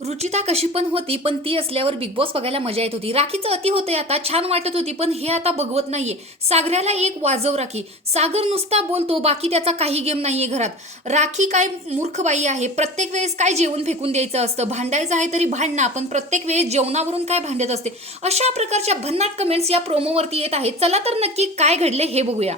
रुचिता कशी पण होती, पण ती असल्यावर बिग बॉस बघायला मजा येत होती. राखीचं अति होतंय आता, छान वाटत होती, पण हे आता बघवत नाहीये. सागराला एक वाजव राखी. सागर नुसता बोलतो, बाकी त्याचा काही गेम नाहीये घरात. राखी काय मूर्ख बाई आहे. प्रत्येक वेळेस काय जेवण फेकून द्यायचं असतं. भांडायचं आहे तरी भांडणं, पण प्रत्येक वेळेस जेवणावरून काय भांडत असते. अशा प्रकारच्या भन्नाट कमेंट्स या प्रोमोवरती येत आहेत. चला तर नक्की काय घडले हे बघूया.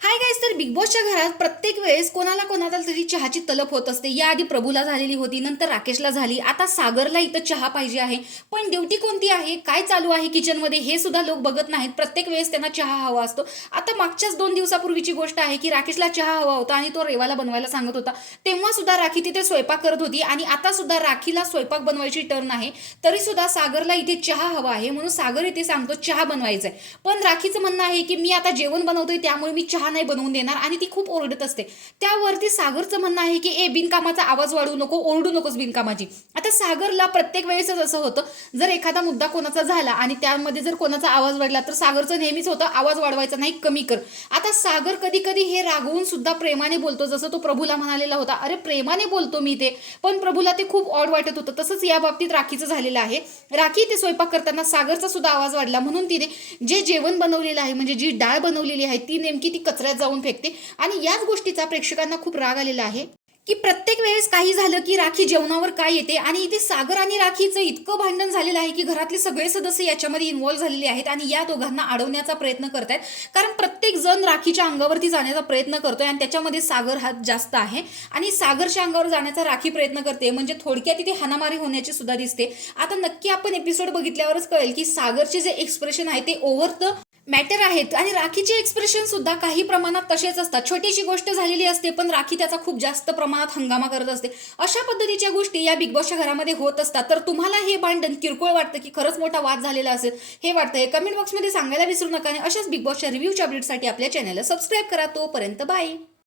हाय गाईस, तर बिग बॉसच्या घरात प्रत्येक वेळेस कोणाला कोणाला तरी चहाची तलप होत असते. याआधी प्रभूला झालेली होती, नंतर राकेशला झाली, आता सागरला इथं चहा पाहिजे आहे. पण ड्युटी कोणती आहे, काय चालू आहे किचनमध्ये हे सुद्धा लोक बघत नाहीत. प्रत्येक वेळेस त्यांना चहा हवा असतो. आता मागच्याच 2 दिवसापूर्वीची गोष्ट आहे की राकेशला चहा हवा होता आणि तो रेवाला बनवायला सांगत होता. तेव्हा सुद्धा राखी तिथे स्वयंपाक करत होती आणि आता सुद्धा राखीला स्वयंपाक बनवायची टर्न आहे. तरी सुद्धा सागरला इथे चहा हवा आहे, म्हणून सागर इथे सांगतो चहा बनवायचा आहे. पण राखीचं म्हणणं आहे की मी आता जेवण बनवतोय, त्यामुळे मी चहा नाही बनवून देणार आणि ती खूप ओरडत असते. त्यावरती सागरचं म्हणणं आहे की बिनकामाचा आवाज वाढवू नको, ओरडू नकोस बिनकामाची. आता सागरला प्रत्येक वेळेसच असं होतं, जर एखादा मुद्दा कोणाचा झाला आणि त्यामध्ये जर कोणाचा आवाज वाढला तर सागरचं नेहमीच होतं आवाज वाढवायचा नाही, कमी कर. आता सागर कधी कधी हे रागवून सुद्धा प्रेमाने बोलतो, जसं तो प्रभूला म्हणालेला होता, अरे प्रेमाने बोलतो मी ते, पण प्रभूला ते खूप ऑड वाटत होतं. तसंच या बाबतीत राखीचं झालेलं आहे. राखी ते स्वयंपाक करताना सागरचा सुद्धा आवाज वाढला, म्हणून तिने जे जेवण बनवलेलं आहे, म्हणजे जी डाळ बनवलेली आहे, ती नेमकी ती कचऱ्यात जाऊन फेकते. आणि याच गोष्टीचा प्रेक्षकांना खूप राग आलेला आहे की प्रत्येक वेळेस काही झालं की राखी जेवणावर काय येते. आणि इथे सागर आणि राखीचं इतकं भांडण झालेलं आहे की घरातले सगळे सदस्य याच्यामध्ये इन्व्हॉल्व्ह झालेले आहेत आणि या दोघांना अडवण्याचा प्रयत्न करतायत. कारण प्रत्येक जण राखीच्या अंगावरती जाण्याचा प्रयत्न करतोय आणि त्याच्यामध्ये सागर हात जास्त आहे आणि सागरच्या अंगावर जाण्याचा राखी प्रयत्न करते. म्हणजे थोडक्यात इथे हाणामारी होण्याची सुद्धा दिसते. आता नक्की आपण एपिसोड बघितल्यावरच कळेल की सागरचे जे एक्सप्रेशन आहे ते ओव्हर द मॅटर आहेत आणि राखीचे एक्सप्रेशन सुद्धा काही प्रमाणात तसेच असतात. छोटीशी गोष्ट झालेली असते, पण राखी त्याचा खूप जास्त प्रमाणात हंगामा करत असते. अशा पद्धतीच्या गोष्टी या बिग बॉसच्या घरामध्ये होत असतात. तर तुम्हाला हे भांडण किरकोळ वाटतं की खरंच मोठा वाद झालेला असेल, हे वाटतं हे कमेंट बॉक्समध्ये सांगायला विसरू नका. आणि अशाच बिग बॉसच्या रिव्ह्यूच्या अपडेटसाठी आपल्या चॅनलला सबस्क्राईब करा. तोपर्यंत बाय.